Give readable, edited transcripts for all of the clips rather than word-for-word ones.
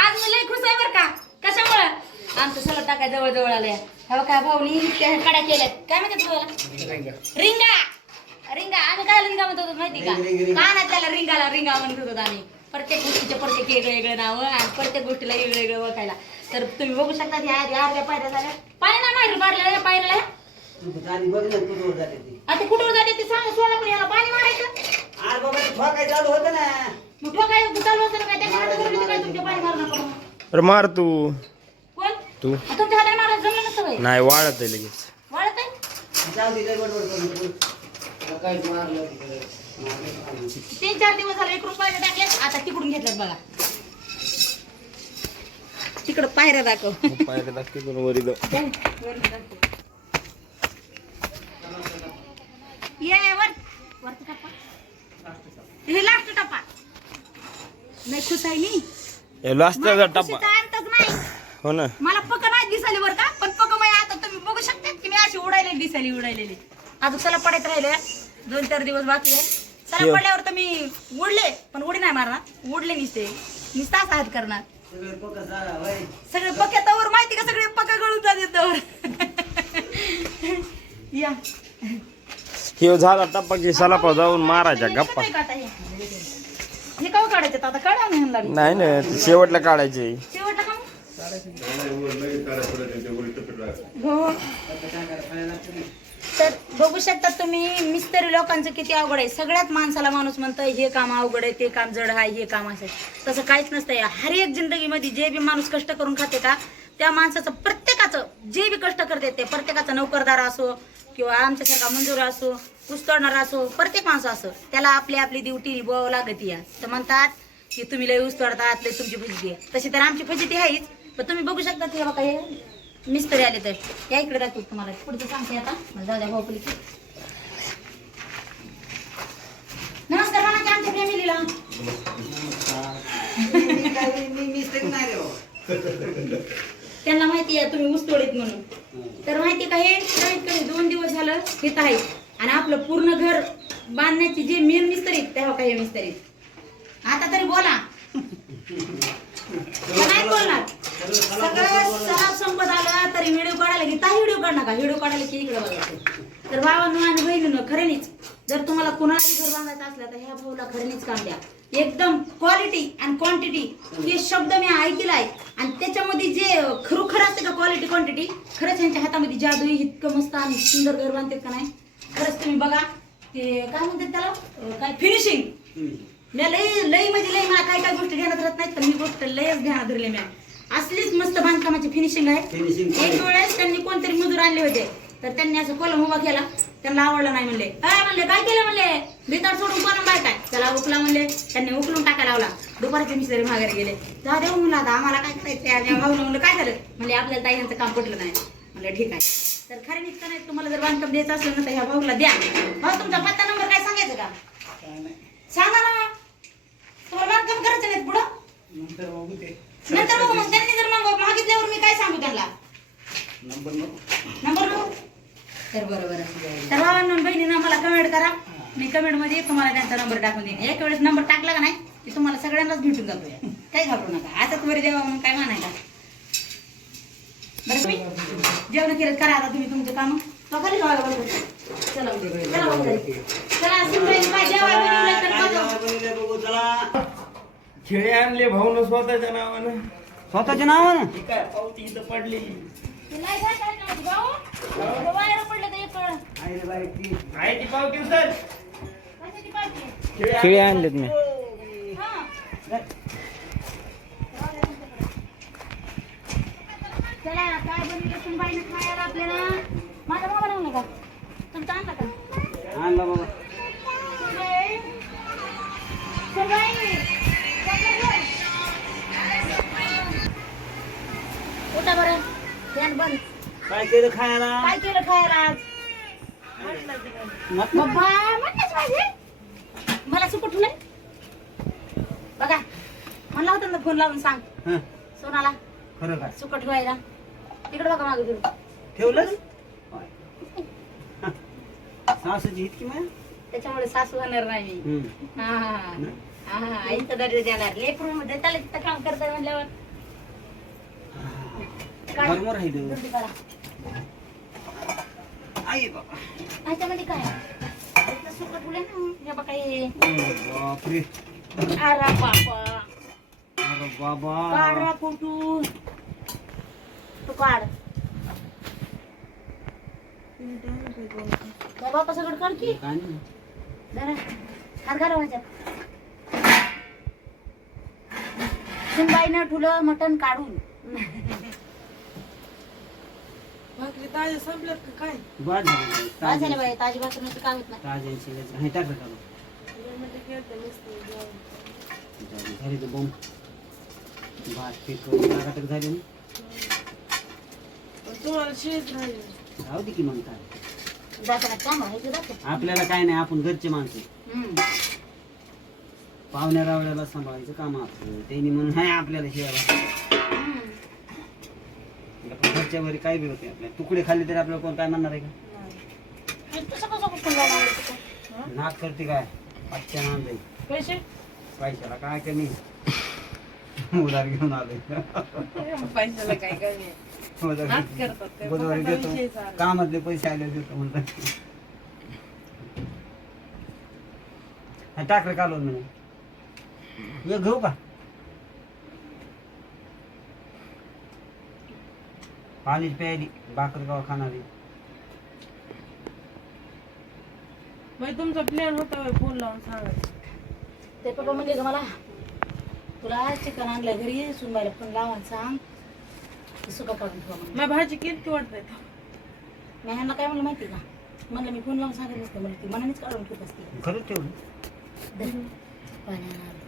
आज मी लय खुश आहे बरं का. कशामुळं आमचं सलग टाकाय जवळ जवळ आलंय. हा काय भाऊनी कड्या केल्यात. काय म्हणतात तुम्हाला? रिंगा. रिंगा. आम्ही काय रिंगा म्हणत होतो माहिती का? कानात त्याला रिंगाला रिंगा म्हणत होतो आम्ही. प्रत्येक गोष्टीचे प्रत्येक वेगळे नाव आणि प्रत्येक गोष्टीला वेगळं ओळखायला. तर तुम्ही बघू शकता ह्या अर्ध्या पायऱ्या झाल्या. पाणी नाही माहेर मारलेल्या पायऱ्याला. आता कुठवर जाते ते सांगा. सोडा पण याला पाणी मारायचं. आज बाबा ठोकाय चालू होतं ना. मग ठोकाय चालू होतं ना काय त्याच्या हातात काय तुमच्या पाणी मारू नका. अरे मार तू. कोण? तू. तुमच्या हाताने मारायला जमलं नसतं बाई. नाही वाळत आहे लगेच. वाळत आहे? जाऊ दे गडबड करू. काय मारलं तिकडे. 3-4 दिवस झाले 1 रुपया टाकले. आता तिकडून घेतल्यात बघा. तिकडं पायऱ्या दाखव. पायऱ्या दाखव पण वरी दो. ये वर वरचा टप्पा. हे लास्ट टप्पा. नाही खुश आहे नी. हे लास्टचा टप्पा. खुशीचा अंतच नाही. हो ना. मला पक्क नाही दिसाली बरं का. पण पक्क मी आता तुम्ही बघू शकता की मी अशी उडायलेली. अजून सला पडत राहिले. 2-4 दिवस बाकी आहे. सला पडल्यावर तर मी उडले पण उडी नाही मारणार. उडले नुसता असा हात करणार. सगळे पक्यातावर माहिती का सगळे पक्का गळून जाते त्यावर. या हे झाला टप्पा की सलापा जाऊन मारायच्या गप्पा. हे का काढायचं आता काढा नाही नाही ना ते शेवटला काढायचे. शेवटला का हो. तर बघू शकता तुम्ही मिस्त्री लोकांचं किती अवघड आहे. सगळ्यात माणसाला माणूस म्हणतोय हे काम अवघड आहे, ते काम जड आहे, हे काम असं. तसं काहीच नसतंय. हर एक जिंदगीमध्ये जे बी माणूस कष्ट करून खाते का त्या माणसाचं प्रत्येकाचं जे बी कष्ट करते ते प्रत्येकाचा नोकरदार असो किंवा आमच्यासारखा मंजूर असो, ऊस तोडणारा असो, प्रत्येक माणसं असो त्याला आपली आपली ड्युटी निभावावं लागते. या तर म्हणतात की तुम्ही लय ऊस तोडतात लय तुमची फजिती आहे. तशी तर आमची फजिती आहेच. पण तुम्ही बघू शकता की बघा हे मिस्त्री आले तर या इकडे दाखवू तुम्हाला. पुढचं सांगते आता मला जाऊ द्या भाऊपली. नमस्कार म्हणा की आमच्या फॅमिलीला. मी मिस्टेक नाही रे बाबा. त्यांना माहिती आहे तुम्ही ऊस तोडीत म्हणून. तर माहिती का हे कमीत कमी 2 दिवस झालं हित आहे. आणि आपलं पूर्ण घर बांधण्याची जे मेन मिस्त्री तेव्हा काही मिस्त्री. आता तरी बोला. नाही बोलणार. सगळं सराव संपत आलं तरी व्हिडिओ काढायला की काही व्हिडिओ काढ नका. व्हिडिओ काढायला की इकडे बघायचं. तर भावांनो आणि बहिणीनं खरेनीच जर तुम्हाला कुणालाही घर बांधायचं असलं तर ह्या भाऊला खरेनीच काम द्या. एकदम क्वालिटी आणि क्वांटिटी हे शब्द मी ऐकलेला आहे. आणि त्याच्यामध्ये जे खरोखर असते का क्वालिटी क्वांटिटी खरंच यांच्या हातामध्ये जादू इतकं मस्त आणि सुंदर घर बांधतात का नाही. खरंच तुम्ही बघा ते काय म्हणतात त्याला काय फिनिशिंग. मी लई म्हणजे लई मला काय काय गोष्टी ध्यानात राहत नाहीत पण ही गोष्ट लयच ध्यानात धरली मी. असलीच मस्त बांधकामाची फिनिशिंग आहे. एक वेळेस त्यांनी कोणतरी मजूर आणले होते तर त्यांनी असं कॉलम उभा केला. त्यांना आवडलं नाही म्हणले. काय म्हणले काय केलं म्हणले भितर सोडून कॉलम बाय काय त्याला उकला म्हणले. त्यांनी उकलून टाकायला लावला. दुपारचे मिस्त्री माघारी गेले. जाऊ देऊ म्हणलं आता आम्हाला काय करायचं. भाऊला म्हणलं काय झालं म्हणले आपल्याला ताईंचं काम पटलं नाही. म्हणलं ठीक आहे. तर खरे निघतं नाही तुम्हाला जर बांधकाम द्यायचं असलं ना तर ह्या भाऊला द्या. भाऊ तुमचा पत्ता नंबर काय सांगायचं का सांगा ना. तुम्हाला बांधकाम करायचं नाही पुढं नंतर बघू. मग त्यांनी जर मागितल्यावर मी काय सांगू त्यांना नंबर नको. तर बरोबर. तर भावांनो बहिणीनं मला कमेंट करा. मी कमेंट मध्ये तुम्हाला त्यांचा नंबर टाकून देईन. एक वेळेस नंबर टाकला का नाही की तुम्हाला सगळ्यांनाच भेटून जातो. काही घाबरू नका. आता तुम्ही देवा म्हणून काय म्हणायला. बरं तुम्ही जेवण केलं करा आता तुम्ही तुमचं काम. खाली चला चला खेळे आणले भाऊन स्वतःच्या नावानं. स्वतःच्या नावानं काय पावती इथं पडली. आहे ती पावती उचल. खेळे आणलेत मी. चला काय बनवलं तुम्ही बाईने खायला आपल्याला. माझा बाबा बनवलं का तुमचा आणला का आणला बाबा. उठा बरं फॅन बंद. काय केलं खायला. काय केलं खायला आज बाबा म्हणतेच माझे मला सुकट ठेवलंय बघा. म्हणला होता ना फोन लावून सांग सोनाला खरं काय सुकट ठेवायला. तिकडे बघा मागे फिरून ठेवलं सासूची इतकी माया. त्याच्यामुळे सासू होणार नाही मी. हा हा इथं दर्जा देणार लेकरू मध्ये त्याला तिथं काम करतात म्हणल्यावर बरोबर आहे तो. दुधी काढा. आई बाबा. ह्याच्यामध्ये काय इथलं सुकट फुले ना हे बघा हे. बापरे. अरे बाबा अरे बाबा. काढा फोटो तू काढ काय बापा सगळं काढ की काय नाही. जरा हात घाला माझ्यात सुनबाईनं ठुलं मटण काढून भाकरी ताज्या संपल्यात का काय? बाद झाली. काय झालं बाई ताजी भाकरी काय होत नाही ताज्या शिल्याचं. हे टाकलं का बघ. म्हणजे खेळते नुसतं जेवण. झाली तर बोंब. भात पीक टाकाटक झाली ना. पण तुम्हाला शेत राहिले. राहू दे की मग काय. जाताना काम आहे ते दाखव. आपल्याला काय नाही, आपण घरचे माणसं. पाहुण्या रावड्याला सांभाळायचं काम आपलं. त्यांनी म्हणून हाय आपल्याला शिवायला. घरच्या घरी काय बी होते आपल्या. तुकडे खाल्ले तरी आपल्याला कोण काय म्हणणार आहे का? तसं कसं कुठून लावणार नाक करते काय आजच्या नांद पैसे पैशाला काय कमी. उधार घेऊन आलोय. पैशाला काय कमी आहे? हात करतात ते. बुधवारी फक्त विषय देतो. चालू. कामातले पैसे आले देतो म्हणतात. हा टाकर कालवून म्हणून एक घेऊ का? पाणीच प्यायली भाकर गावा खाणारी. मग तुमचा प्लॅन होता होय फोन लावून सांगायचं. ते पप्पा म्हणले का मला तुला चिकन आणलं घरी सुनबाईला फोन लावा सांग सुका काढून ठेवा म्हणून. मग भाजी किती वाटत मी ह्यांना काय म्हणलं माहिती का म्हणलं मी फोन लावून सांगत नसते म्हणलं ती मनानेच काढून ठेवत असते खरंच ठेवलं. धर. पाण्यानं आलं.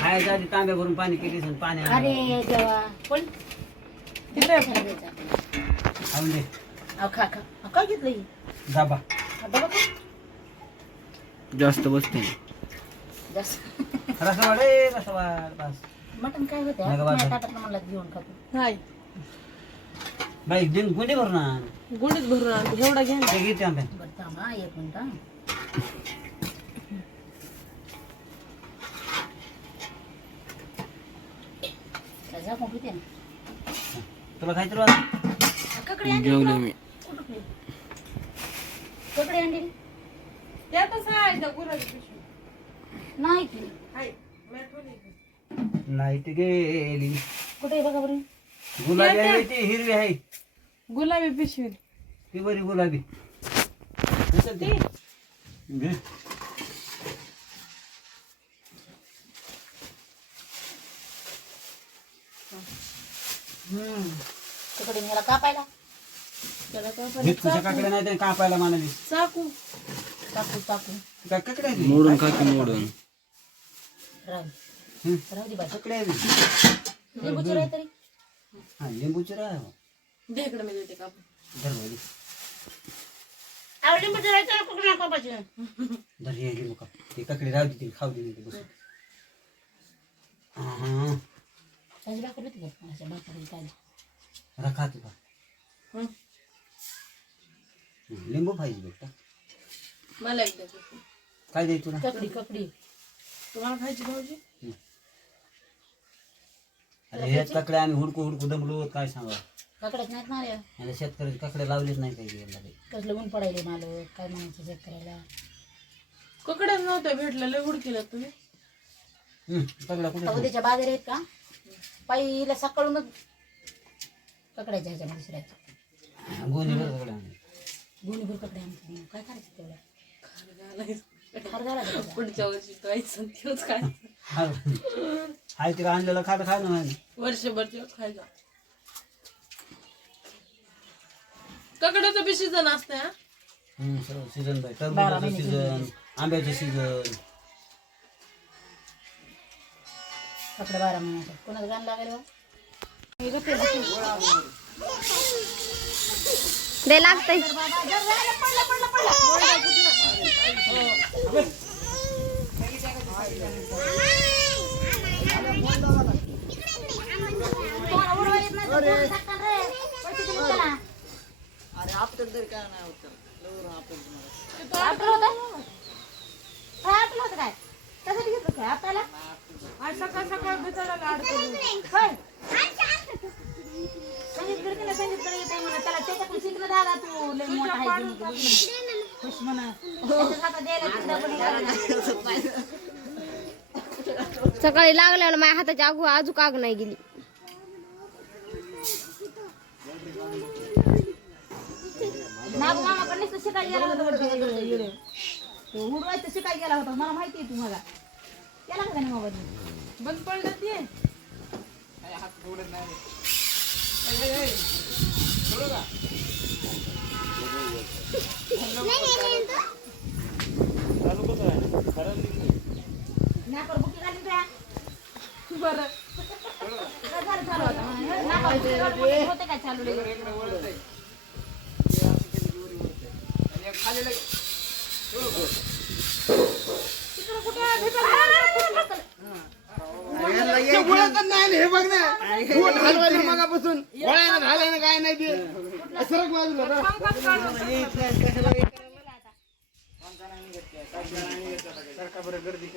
खायच्या आधी तांब्या भरून पाणी केलीस आणि पाणी अरे देवा कोण किती आहे? कशाला द्यायचं आपल्याला? खाऊन दे. अहो, खा खा अहो, काय घेतलं ही दाबा डबा का जास्त बसते जास्त रसवाड रे रसवाड बस. मटण काय होतं नका बाजू. ताटात म्हणला घेऊन खातो हाय बाई दिन गुंडे भरून आण. गुढीच भरून आणते एवढा घ्या ना. ते घेते आंब्या. बरं थांबा एक मिनिट झाकून ठेवते ना तुला खायचं वाटतं? ककडे आणली जेवले का? मी. कुठं? ककडे आणली त्यातच आहे त्या गुराची पिशवी. नाही की हाय मी ठेवली इथे. नाही ते गेली. कुठे आहे बघा बरं गुलाबी आहे ती हिरवी आहे. गुलाबी पिशवी. ती बरी गुलाबी. कसं ते? घे. तिकडे ह्याला कापायला त्याला काय घेत पाहिजे? कुशा काकडे नाही ते कापायला म्हणाली. चाकू. टाकू टाकू काय काकडे आहे ती? मोडून काकी मोडून राहू हं. राहू दे बाजू काकडे आहे ती. लिंबूची राही तरी हा लिंबूची राह. दे इकडे मी देते कापू. धर बाई. अहो लिंबूची राही तर कुठे कापायची धर हे लिंबू का. ती काकडे राहू दे ती खाऊ दे नाही बस. हा त्याची भाकर होती का अशा भाकरी काय रखा तुला. हं. लिंबू पाहिजे बेटा. मला एकदा पिशवी. काय द्यायचं तुला? ककडी ककडी तुम्हाला खायची भाऊजी? अरे हे काकडे आम्ही हुडकू हुडकू दमलो काय सांगा. ककड्याच नाहीत ना रे आता शेतकऱ्याचे काकडे लावलेच नाही काही याला काही. कसलं ऊन पडायले मालक काय म्हणायचं चेक करायला ककड्याच नव्हत्या भेटल्या लय हुडकीला तुम्ही. काकडा कुठे उद्याच्या बाजार आहेत का पहिला सकाळूनच ककड्याच्या ह्याच्यामध्ये शिरायचं गोणी बरं काकडे आणले. गुणीभर कपडे आणते काय करायचं तेवढं खार घालायचं. फार घालायचं पुढच्या वर्षी खायचं तेच काय हाय तिला आणलेलं खात खाय ना. वर्षभर तेच खायचा. ककड्याचं बी सीजन असते हा. सर्व सीझन बाय. 12 टरबूजाचं महिने सीझन, आंब्याचं सीझन. कपडे 12 महिन्याचे कोणाचं गाणं लागेल लय लागतंय अरे आज सकाळ सकाळ बिचारायला अडकलं. होय. संगीतकडे येते म्हणा त्याला त्याच्याकडे शिकलं दादा तू लय मोठा आहे जणू तू. खुश म्हणा त्याच्या हातात द्यायला तिला पण हे करायला. सकाळी लागल्यावर माझ्या हाताची आजूक आग नाही गेली. नागू मामाकडे नुसतं शिकायला गेला होता वरती. तो उडवायचं शिकायला गेला होता मला माहिती आहे तुम्हाला केला का त्याने मोबाईल बंद पडलं ते. नाकावर बुकी घालीन त्या बरं काय झालं चालू होता नाकावर बुकी होते काय चालू रे तिकडं कुठे भेटलं? हे बघ ना हलवायला मगापासून काय नाही ते सरक बाजूला पंखात काढून.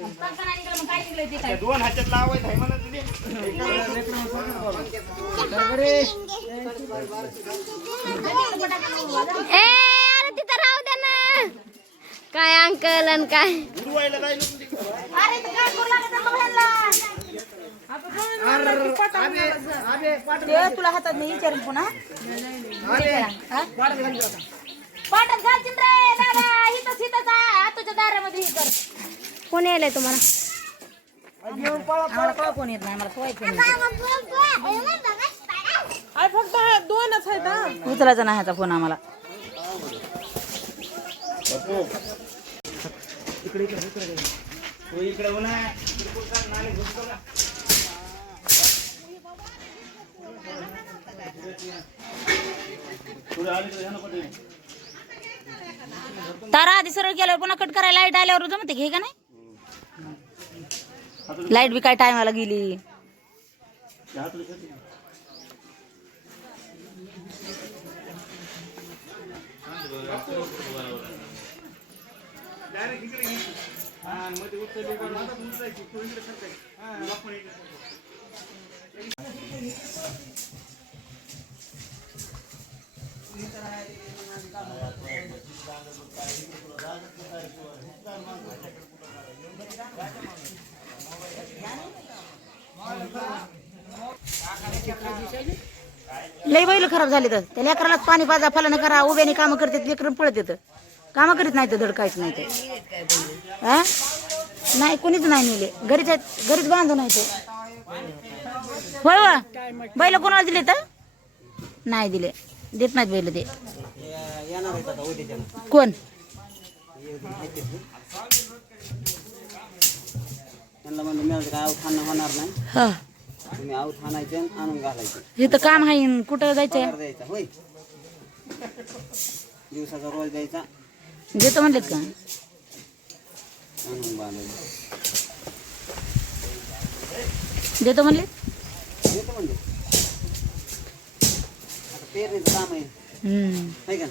पंखाना निघालं मग काय निघलं ते काय दोन हातात लावायचं आहे म्हणा तुझे ए अरे तिथं राहू दे ना. काय अंकल आणि काय उडवायला काय नको ते. अरे ते काय करू लागत मग ह्यांना आता जाऊन म्हणलं की पटांगणाला जा. ते तुला हातात मी विचारेल पुन्हा पाटात घालशील रे दादा हितच तुझ्या दारामध्ये हे कर कोण यायलंय तुम्हाला? आम्हाला कळ कोण येत नाही आम्हाला सोय कोण येत अरे फक्त हा दोनच आहेत हा. नाही. उचलायचा नाही ह्याचा फोन आम्हाला तो इकडे उन्हा बिलकुल काय नाले घुसतो ना. पुढे आली तर ह्यानं पटेल. तारा आधी सरळ गेल्यावर पुन्हा कट करायला लाईट आल्यावर जमते घे का नाही लाईट बी काय टायमाला गेली लई बैल खराब झाले तर त्या लेकरालाच पाणी पाजा फलानं करा उभ्याने कामं करतात लेकर पळत येतं कामं करीत नाही तर धड काहीच नाही तर हा नाही कोणीच नाही नेले घरीच आहेत घरीच बांधून आहे ते होय वा बैल कोणाला दिले तर नाही दिले देत नाहीत बैल ते कोण त्यांना म्हणजे मिळालं काय आऊत खाणं होणार नाही हा तुम्ही आऊत खाणायचे आणि आणून घालायचे हे तर काम आहे कुठं जायचंय पगार द्यायचा होय दिवसाचा रोज द्यायचा देतो म्हणलेत का आणून बांधायचं देतो म्हणले येतो म्हणजे आता पेरणीचं काम आहे नाही का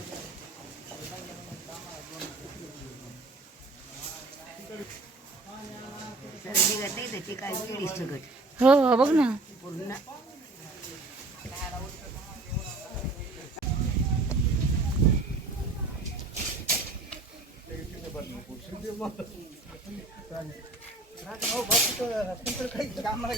हो हो बघ ना कामाला